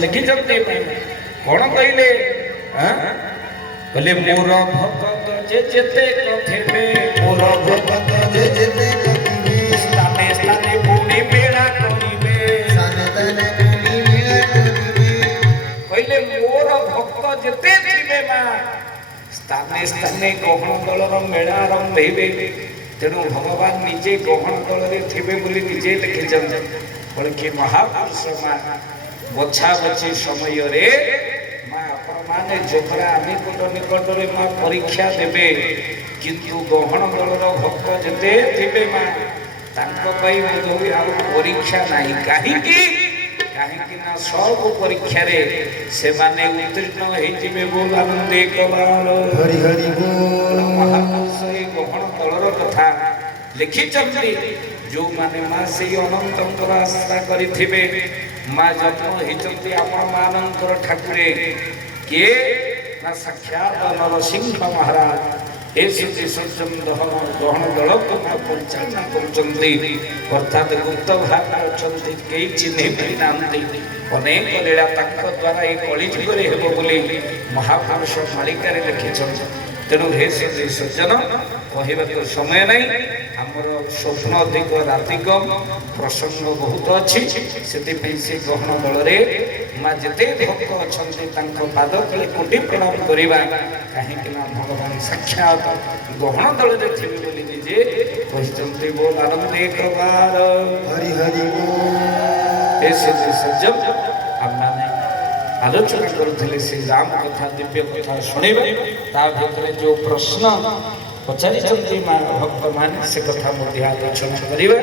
लिखिछन्ति कौन कहले कहले मोर भगत जे जेते कथिबे मोर भगत जे जेते कथिबे स्थाने स्थाने पुनि मेला करिबे स्थाने स्थाने पुनि मेला करिबे कहले मोर भक्त जेते थिबे मा स्थाने स्थाने गहन दलर मेला आरंभेबे तेणु भगवान निजे गहन दलरे थिबे बोली निजे लिखिछन्ति बोले कि महापुरुष मा बछा बछी समय रे माँ आपण माने जोखरा निकट निकट रे माँ परीक्षा देबे किंतु गहन दलर भक्त जेते थिबे माँ तांको पई बोधोई आ परीक्षा नाही काहेकि ना सब परीक्षा रे से माने उत्तीर्ण हेई जिबे बोल आनंदे कबाल हरि हरि बोल महापुरुष ए गहन दलर कथा लिखिछन्ति जो माने माँ से अनंतंकर आशा करिथिबे माँ जन्म होती आपण मानकर ठाकुरे किए ना साक्षात नरसिंह महाराज एसुति सज्जन गहन दल को परिचालना करछन्ति अर्थात गुप्त भाग अछन्ति केई चिन्हि परिनांति अनेक लीला तक द्वारा ए कलिजुग रे हेबो बोली महापुरुष मालिका रे लिखिछन्ति तेणु हे सज्जन कहबाक समय नहीं आमर स्वप्न अधिक राति कम प्रसंग बहुत अच्छी से गहन दल माँ जिते भक्त अच्छा पाद तले कोटि प्रणाम करवा कहीं भगवान साक्षात गहन दल थे निजे कहते बोल आनंदे कबार हरि हरि बोल सज्जन आम आलोचना करुले श्री राम कथा दिव्य कथा शुणवे ता भीतर जो प्रश्न पचारि भक्त मान से कथा आलोचना करवा।